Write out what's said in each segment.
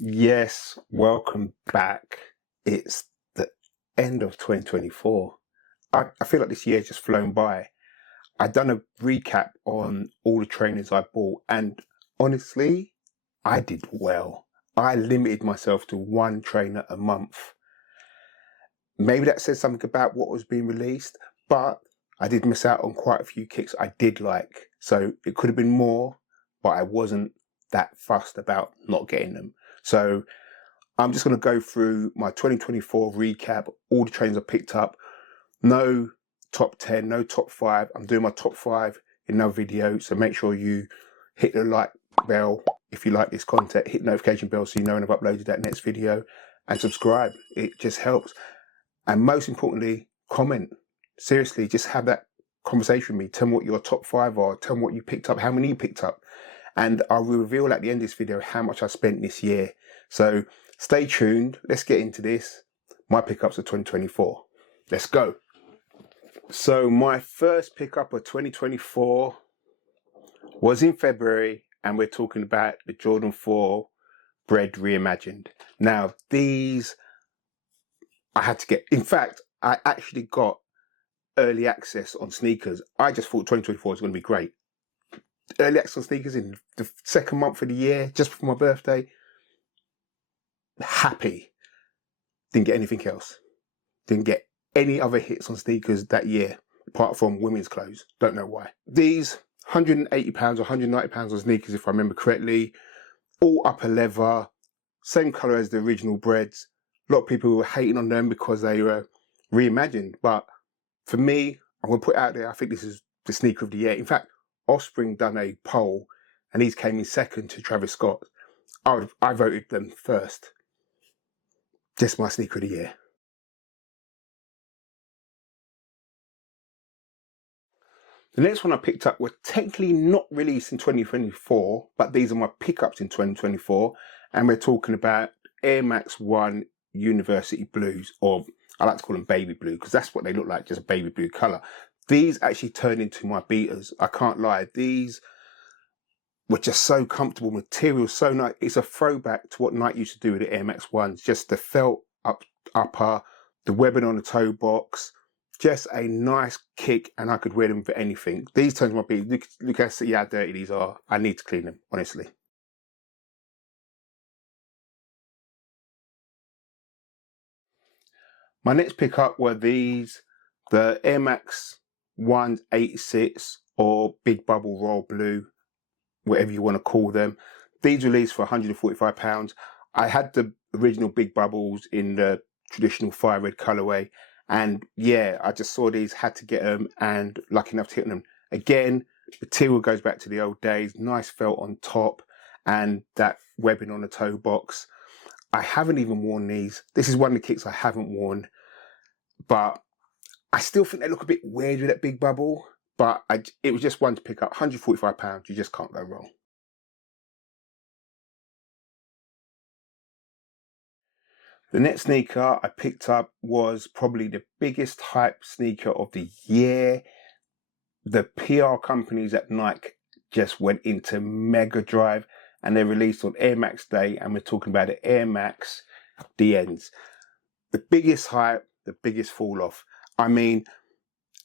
Yes, welcome back. It's the end of 2024. I feel like this year's just flown by. I've done a recap on all the trainers I bought, and honestly, I did well. I limited myself to one trainer a month. Maybe that says something about what was being released, but I did miss out on quite a few kicks I did like. So it could have been more, but I wasn't that fussed about not getting them. So I'm just going to go through my 2024 recap, all the trainers I picked up. No top 10, no top 5. I'm doing my top 5 in another video, so make sure you hit the like bell if you like this content, hit the notification bell so you know when I've uploaded that next video, and subscribe. It just helps. And most importantly, comment. Seriously, just have that conversation with me. Tell me what your top 5 are. Tell me what you picked up, how many you picked up. And I'll reveal at the end of this video how much I spent this year. So stay tuned. Let's get into this. My pickups of 2024. Let's go. So my first pickup of 2024 was in February, and we're talking about the Jordan 4 Bread Reimagined. Now, these I had to get. In fact, I actually got early access on sneakers. I just thought 2024 was going to be great. Early access on sneakers in the second month of the year, just before my birthday. Happy. Didn't get anything else. Didn't get any other hits on sneakers that year, apart from women's clothes. Don't know why. These £180 or £190 on sneakers, if I remember correctly. All upper leather, same colour as the original Breads. A lot of people were hating on them because they were reimagined. But for me, I'm going to put it out there, I think this is the sneaker of the year. In fact, Offspring done a poll, and these came in second to Travis Scott. I voted them first. Just my sneaker of the year. The next one I picked up were technically not released in 2024, but these are my pickups in 2024. And we're talking about Air Max 1 University Blues, or I like to call them baby blue, because that's what they look like, just a baby blue colour. These actually turned into my beaters. I can't lie. These were just so comfortable, material so nice. It's a throwback to what Nike used to do with the Air Max 1s. Just the felt upper, the webbing on the toe box. Just a nice kick, and I could wear them for anything. These turns my beat. Look how dirty these are. I need to clean them, honestly. My next pickup were these, the Air Max 1 86 or Big Bubble Royal Blue, whatever you want to call them. These released for £145. I had the original Big Bubbles in the traditional fire red colorway. And yeah, I just saw these, had to get them, and lucky enough to hit them. Again, material goes back to the old days, nice felt on top, and that webbing on the toe box. I haven't even worn these. This is one of the kicks I haven't worn, but I still think they look a bit weird with that Big Bubble, but it was just one to pick up. £145, you just can't go wrong. The next sneaker I picked up was probably the biggest hype sneaker of the year. The PR companies at Nike just went into mega drive, and they released on Air Max Day, and we're talking about the Air Max DNs. The biggest hype, the biggest fall off. I mean,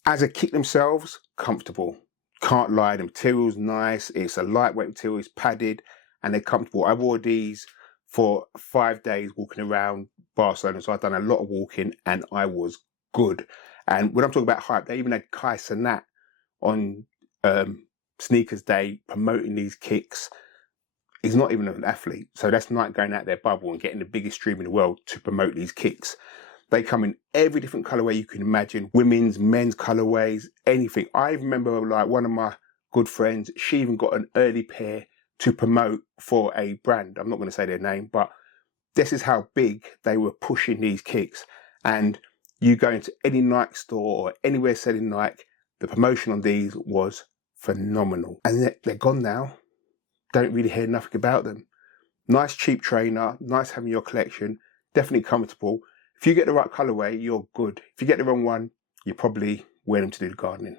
as a kick themselves, comfortable. Can't lie, the material's nice. It's a lightweight material, it's padded, and they're comfortable. I wore these for 5 days walking around Barcelona, so I've done a lot of walking, and I was good. And when I'm talking about hype, they even had Kai Cenat on Sneakers Day promoting these kicks. He's not even an athlete, so that's Nike going out their bubble and getting the biggest stream in the world to promote these kicks. They come in every different colorway you can imagine, women's, men's colorways, anything. I remember like one of my good friends, she even got an early pair to promote for a brand. I'm not going to say their name, but this is how big they were pushing these kicks. And you go into any Nike store or anywhere selling Nike, the promotion on these was phenomenal. And they're gone now. Don't really hear nothing about them. Nice cheap trainer, nice having your collection, definitely comfortable. If you get the right colorway, you're good. If you get the wrong one, you probably wear them to do the gardening.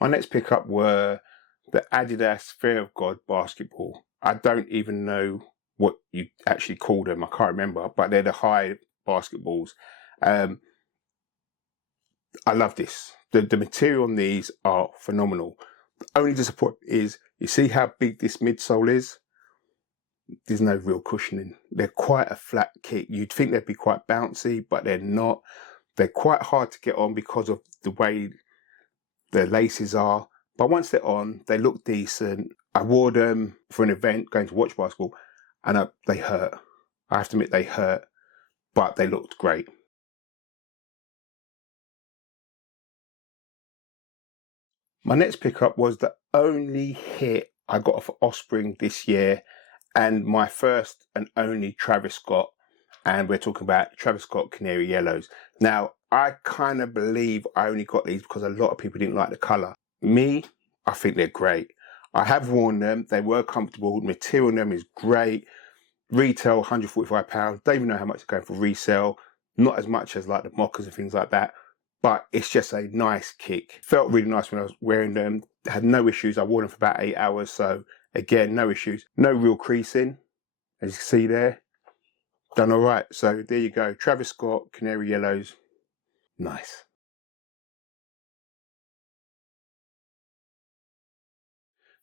My next pickup were the Adidas Fear of God basketball. I don't even know what you actually call them. I can't remember, but they're the high basketballs. I love this. The material on these are phenomenal. The only disappointment is, you see how big this midsole is? There's no real cushioning. They're quite a flat kick. You'd think they'd be quite bouncy, but they're not. They're quite hard to get on because of the way the laces are. But once they're on, they look decent. I wore them for an event, going to watch basketball, and they hurt. I have to admit they hurt, but they looked great. My next pickup was the only hit I got off Offspring this year, and my first and only Travis Scott. And we're talking about Travis Scott Canary Yellows. Now, I kind of believe I only got these because a lot of people didn't like the colour. Me, I think they're great. I have worn them. They were comfortable. The material on them is great. Retail, £145. Don't even know how much they're going for resale. Not as much as like the mockers and things like that. But it's just a nice kick. Felt really nice when I was wearing them. Had no issues. I wore them for about 8 hours. So again, no issues. No real creasing, as you can see there. Done all right. So there you go. Travis Scott, Canary Yellows. Nice.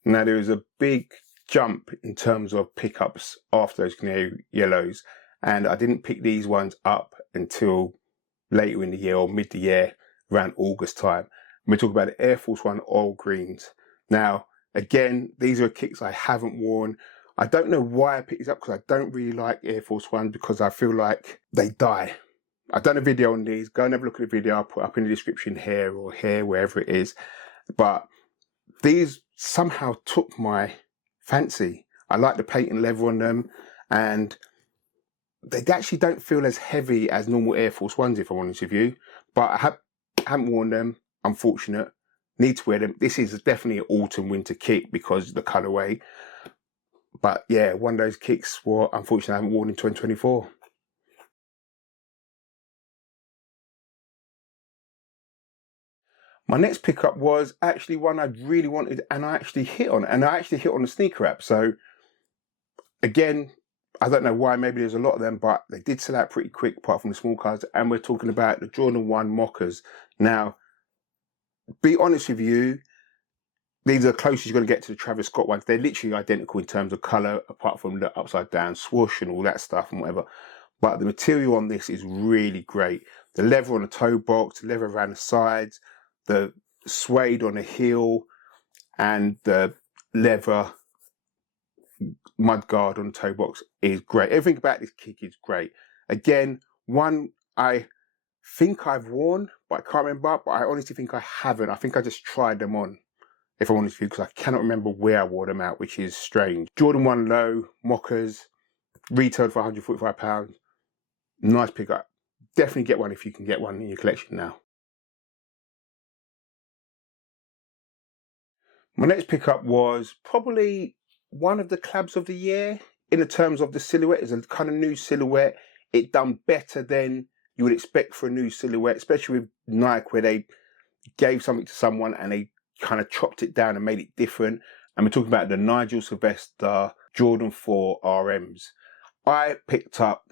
Now there is a big jump in terms of pickups after those Canary Yellows. And I didn't pick these ones up until later in the year or mid the year, around August time. We're talking about the Air Force One Oil Greens. Now, again, these are kicks I haven't worn. I don't know why I picked these up, because I don't really like Air Force One, because I feel like they die. I've done a video on these. Go and have a look at the video. I'll put up in the description here or here, wherever it is. But these somehow took my fancy. I like the patent leather on them, and they actually don't feel as heavy as normal Air Force Ones, if I'm honest with you. But I haven't worn them. Unfortunate. Need to wear them. This is definitely an autumn winter kick because of the colourway. But yeah, one of those kicks what unfortunately I haven't worn in 2024. My next pickup was actually one I really wanted, and I actually hit on it. And I actually hit on the sneaker app. So again, I don't know why, maybe there's a lot of them, but they did sell out pretty quick apart from the small cars. And we're talking about the Jordan 1 mockers. Now, be honest with you, these are the closest you're going to get to the Travis Scott ones. They're literally identical in terms of colour, apart from the upside down swoosh and all that stuff and whatever. But the material on this is really great. The leather on the toe box, the leather around the sides, the suede on the heel, and the leather mud guard on the toe box is great. Everything about this kick is great. Again, one I think I've worn, but I can't remember. But I honestly think I haven't. I think I just tried them on, if I'm honest with you, because I cannot remember where I wore them out, which is strange. Jordan 1 Low, mockers, retailed for £145. Nice pickup. Definitely get one if you can get one in your collection now. My next pickup was probably one of the collabs of the year in the terms of the silhouette. It's a kind of new silhouette. It done better than you would expect for a new silhouette, especially with Nike, where they gave something to someone and they kind of chopped it down and made it different. And we're talking about the Nigel Sylvester Jordan 4 RMs. I picked up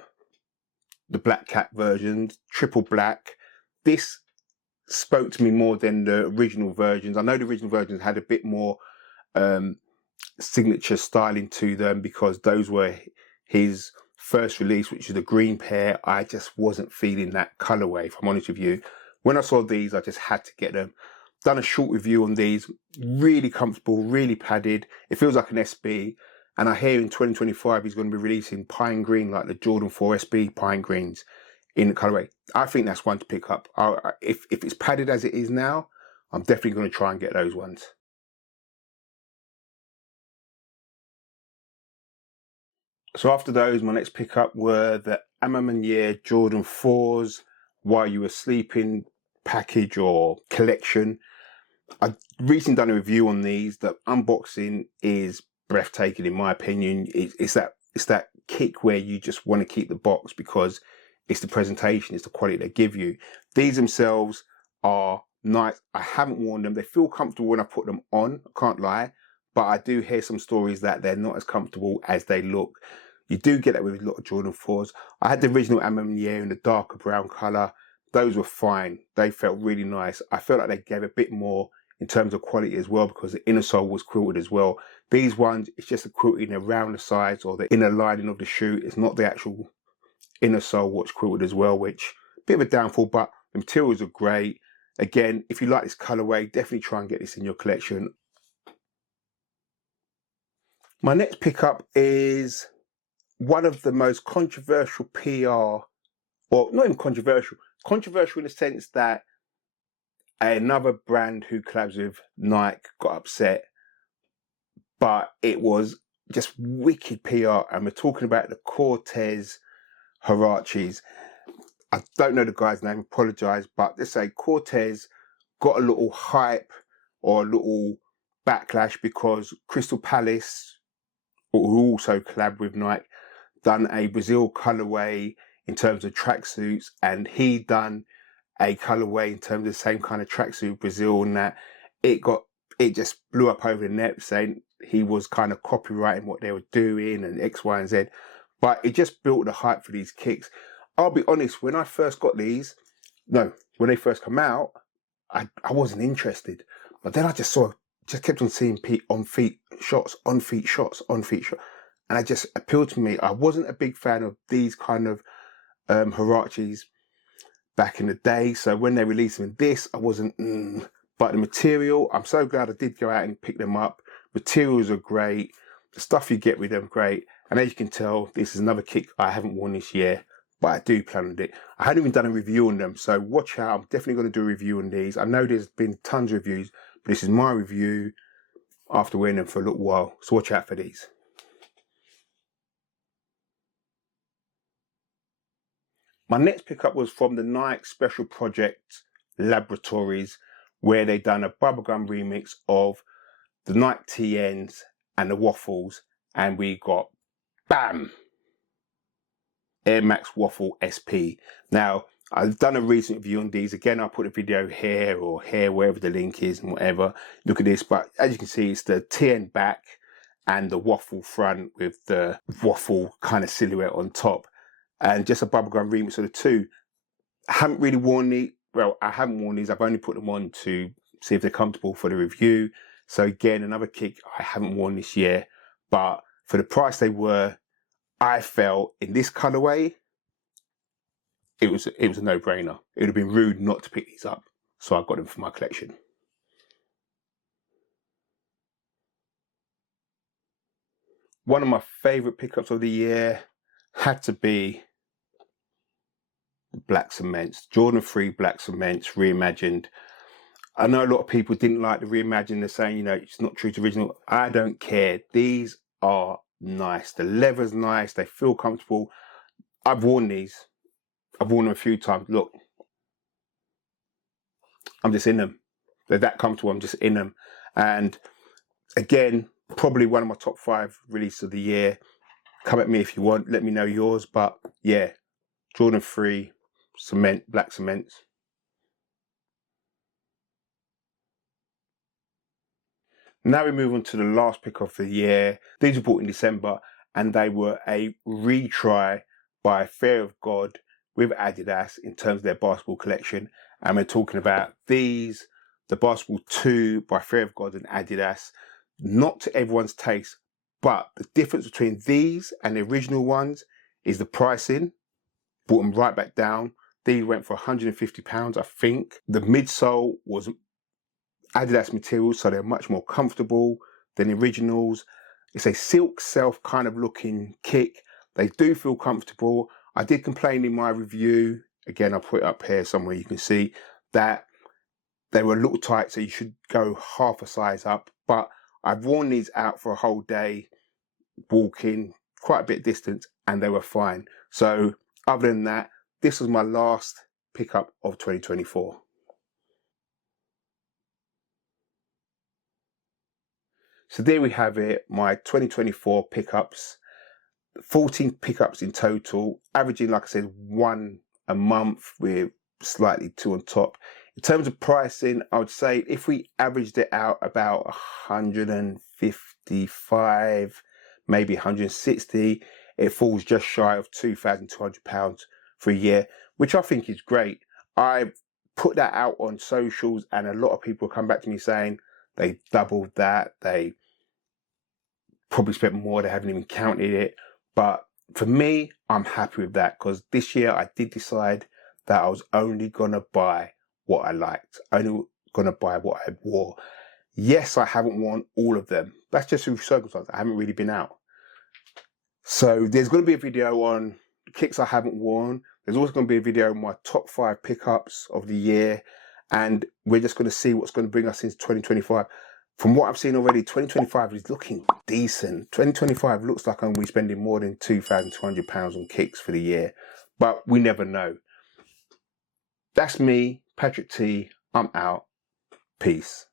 the black cap version, triple black. This spoke to me more than the original versions. I know the original versions had a bit more signature styling to them because those were his first release, which is the green pair. I just wasn't feeling that colorway, if I'm honest with you. When I saw these, I just had to get them. Done a short review on these. Really comfortable, really padded. It feels like an SB. And I hear in 2025 he's going to be releasing pine green, like the Jordan 4 SB pine greens in the colorway. I think that's one to pick up. If it's padded as it is now, I'm definitely going to try and get those ones. So after those, my next pickup were the Amamanier Jordan 4s While You Were Sleeping package or collection. I've recently done a review on these. The unboxing is breathtaking in my opinion. It's that kick where you just want to keep the box because it's the presentation, it's the quality they give you. These themselves are nice. I haven't worn them. They feel comfortable when I put them on, I can't lie. but I do hear some stories that they're not as comfortable as they look. You do get that with a lot of Jordan 4s. I had the original Amamier in the darker brown colour. Those were fine. They felt really nice. I felt like they gave a bit more in terms of quality as well, because the inner sole was quilted as well. These ones, it's just a quilting around the sides or the inner lining of the shoe. It's not the actual inner sole what's quilted as well, which bit of a downfall, but the materials are great. Again, if you like this colorway, definitely try and get this in your collection. My next pickup is one of the most controversial PR, or not even controversial in the sense that another brand who collabs with Nike got upset, but it was just wicked PR, and we're talking about the Cortez Huaraches. I don't know the guy's name, apologise, but let's say Cortez got a little hype or a little backlash because Crystal Palace, who also collab with Nike, done a Brazil colorway in terms of tracksuits, and he done a colorway in terms of the same kind of tracksuit Brazil, and that it just blew up over the net, saying he was kind of copywriting what they were doing and X, Y, and Z. But it just built the hype for these kicks. I'll be honest, when I first got these, when they first come out, I wasn't interested. But then I just kept on seeing on feet shots, and it just appealed to me. I wasn't a big fan of these kind of Huaraches back in the day. So when they released them in this, I wasn't, But the material, I'm so glad I did go out and pick them up. Materials are great. The stuff you get with them, great. And as you can tell, this is another kick I haven't worn this year, but I do plan on it. I hadn't even done a review on them, so watch out. I'm definitely going to do a review on these. I know there's been tons of reviews, but this is my review after wearing them for a little while, so watch out for these. My next pickup was from the Nike Special Project Laboratories, where they done a bubblegum remix of the Nike TNs and the Waffles, and we got, bam, Air Max Waffle SP. Now, I've done a recent review on these. Again, I'll put a video here or here, wherever the link is and whatever. Look at this, but as you can see, it's the TN back and the waffle front with the waffle kind of silhouette on top. And just a bubblegum remix of the two. I haven't really worn these. Well, I haven't worn these. I've only put them on to see if they're comfortable for the review. So again, another kick I haven't worn this year. But for the price they were, I felt in this colorway, it was a no-brainer. It would have been rude not to pick these up. So I got them for my collection. One of my favorite pickups of the year had to be Black Cements, Jordan 3 Black Cements reimagined. I know a lot of people didn't like the reimagined. They're saying, it's not true to original. I don't care. These are nice. The leather's nice. They feel comfortable. I've worn these. I've worn them a few times. Look, I'm just in them. They're that comfortable. I'm just in them. And again, probably one of my top 5 releases of the year. Come at me if you want. Let me know yours. But yeah, Jordan 3 cement, Black Cements. Now we move on to the last pick of the year. These were bought in December, and they were a retry by Fear of God with Adidas in terms of their basketball collection. And we're talking about these, the Basketball 2 by Fear of God and Adidas. Not to everyone's taste, but the difference between these and the original ones is the pricing. Brought them right back down. These went for £150, I think. The midsole was Adidas materials, so they're much more comfortable than the originals. It's a silk self kind of looking kick. They do feel comfortable. I did complain in my review, again I'll put it up here somewhere you can see, that they were a little tight, so you should go half a size up. But I've worn these out for a whole day, walking quite a bit of distance, and they were fine. So other than that, this was my last pickup of 2024. So there we have it, my 2024 pickups. 14 pickups in total, averaging, like I said, 1 a month with slightly 2 on top. In terms of pricing, I would say if we averaged it out about £150 155, maybe 160. It falls just shy of £2,200 for a year, which I think is great. I put that out on socials and a lot of people come back to me saying they doubled that. They probably spent more. They haven't even counted it. But for me, I'm happy with that because this year I did decide that I was only going to buy what I liked, only going to buy what I wore. Yes, I haven't worn all of them. That's just through circumstance. I haven't really been out. So there's going to be a video on kicks I haven't worn. There's also going to be a video on my top 5 pickups of the year. And we're just going to see what's going to bring us into 2025. From what I've seen already, 2025 is looking decent. 2025 looks like I'm going to be spending more than £2,200 on kicks for the year. But we never know. That's me, Patrick T. I'm out. Peace.